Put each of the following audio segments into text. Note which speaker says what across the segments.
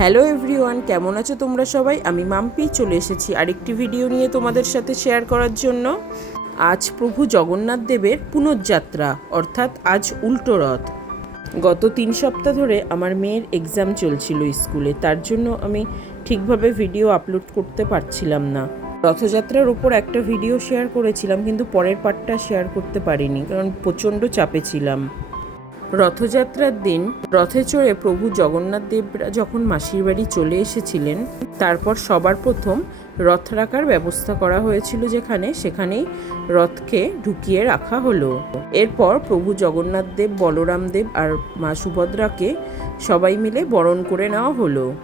Speaker 1: Hello everyone, কেমন আছো তোমরা সবাই? আমি মাম্পি, চলে এসেছি আরেকটি ভিডিও নিয়ে তোমাদের সাথে শেয়ার করার জন্য। আজ প্রভু জগন্নাথ দেবের পুনঃযাত্রা অর্থাৎ আজ উল্টো রথ। গত তিন সপ্তাহ ধরে আমার মেয়ের এক্সাম চলছিল স্কুলে, তার জন্য আমি ঠিকভাবে ভিডিও আপলোড করতে পারছিলাম না। রথযাত্রার ওপর একটা ভিডিও শেয়ার করেছিলাম, কিন্তু পরের পার্টটা শেয়ার করতে পারিনি, কারণ প্রচণ্ড চাপে ছিলাম। রথযাত্রার দিন রথে চড়ে প্রভু জগন্নাথ দেবরা যখন মাসির বাড়ি চলে এসেছিলেন, তারপর সবার প্রথম রথ রাখার ব্যবস্থা করা হয়েছিল যেখানে সেখানেই রথকে ঢুকিয়ে রাখা হলো। এরপর প্রভু জগন্নাথ দেব, বলরাম দেব আর মা সুভদ্রাকে সবাই মিলে বরণ করে নেওয়া হলো।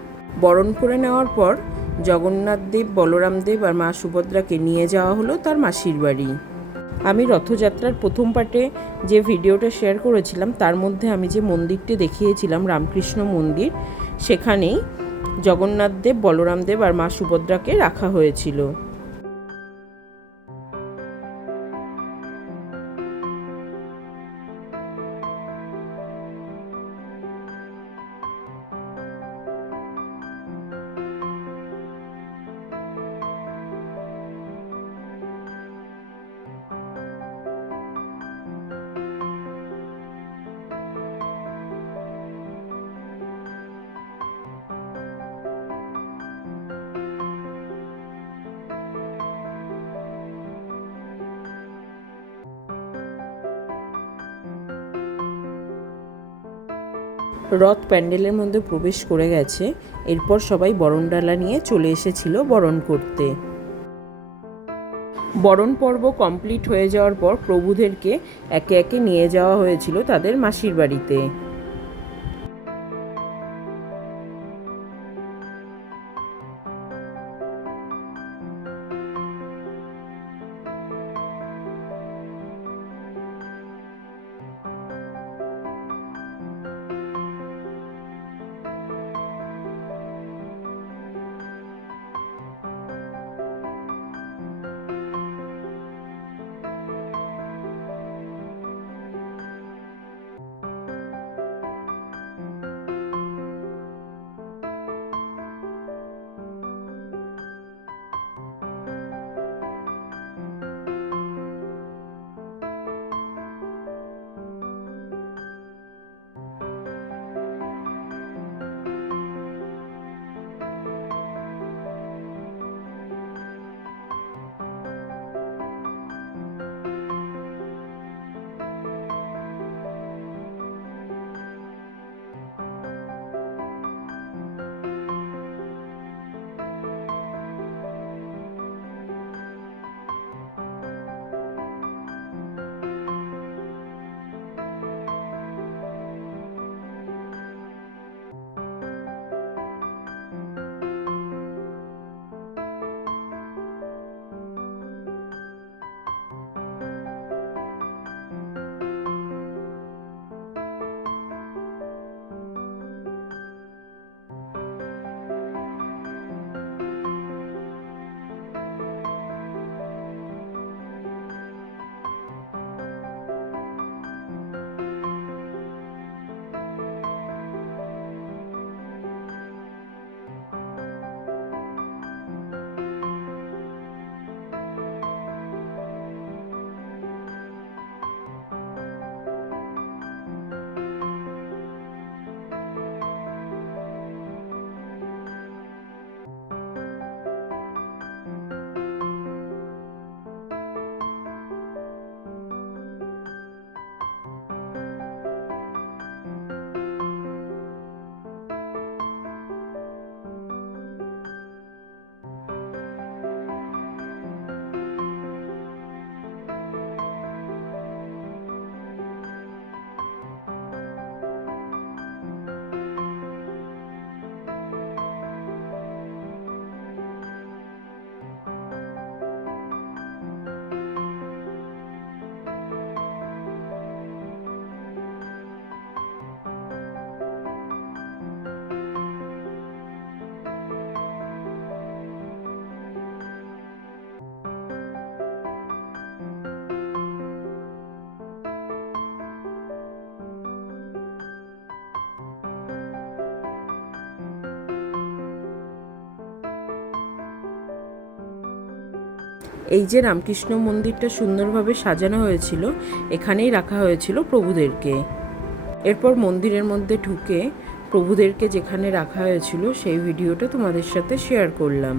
Speaker 1: বরণ করে নেওয়ার পর জগন্নাথ দেব, বলরাম দেব আর মা সুভদ্রাকে নিয়ে যাওয়া হলো তার মাসির বাড়ি। আমি রথযাত্রার প্রথম পার্টে যে ভিডিওটা শেয়ার করেছিলাম, তার মধ্যে আমি যে মন্দিরটি দেখিয়েছিলাম, রামকৃষ্ণ মন্দির, সেখানেই জগন্নাথদেব বলরামদেব বলরাম দেব আর মা সুভদ্রাকে রাখা হয়েছিল। রথ প্যান্ডেলের মধ্যে প্রবেশ করে গেছে। এরপর সবাই বরণডালা নিয়ে চলে এসেছিল বরণ করতে। বরণ পর্ব কমপ্লিট হয়ে যাওয়ার পর প্রভুদেরকে একে একে নিয়ে যাওয়া হয়েছিল তাদের মাসির বাড়িতে। এই যে রামকৃষ্ণ মন্দিরটা সুন্দরভাবে সাজানো হয়েছিল, এখানেই রাখা হয়েছিল প্রভুদেরকে। এরপর মন্দিরের মধ্যে ঢুকে প্রভুদেরকে যেখানে রাখা হয়েছিল, সেই ভিডিওটা তোমাদের সাথে শেয়ার করলাম।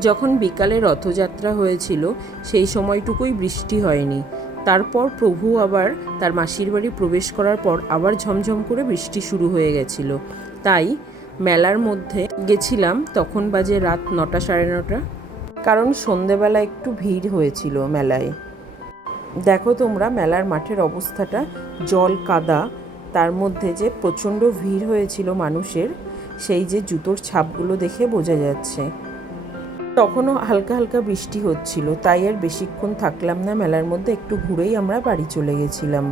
Speaker 1: যখন বিকালে রথযাত্রা হয়েছিল, সেই সময়টুকুই বৃষ্টি হয়নি। তারপর প্রভু আবার তার মাসির বাড়ি প্রবেশ করার পর আবার ঝমঝম করে বৃষ্টি শুরু হয়ে গেছিল। তাই মেলার মধ্যে গেছিলাম, তখন বাজে রাত নটা সাড়ে নটা। কারণ সন্ধেবেলা একটু ভিড় হয়েছিল মেলায়। দেখো তোমরা, মেলার মাঠের অবস্থাটা জল কাদা, তার মধ্যে যে প্রচণ্ড ভিড় হয়েছিল মানুষের, সেই যে জুতোর ছাপগুলো দেখে বোঝা যাচ্ছে। তখনও হালকা হালকা বৃষ্টি হচ্ছিল, তাই আর বেশিক্ষণ থাকলাম না। মেলার মধ্যে একটু ঘুরেই আমরা বাড়ি চলে গেছিলাম।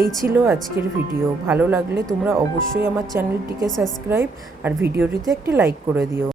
Speaker 1: এই ছিল আজকের ভিডিও। ভালো লাগলে তোমরা অবশ্যই আমার চ্যানেলটিকে সাবস্ক্রাইব আর ভিডিওটিতে একটি লাইক করে দিও।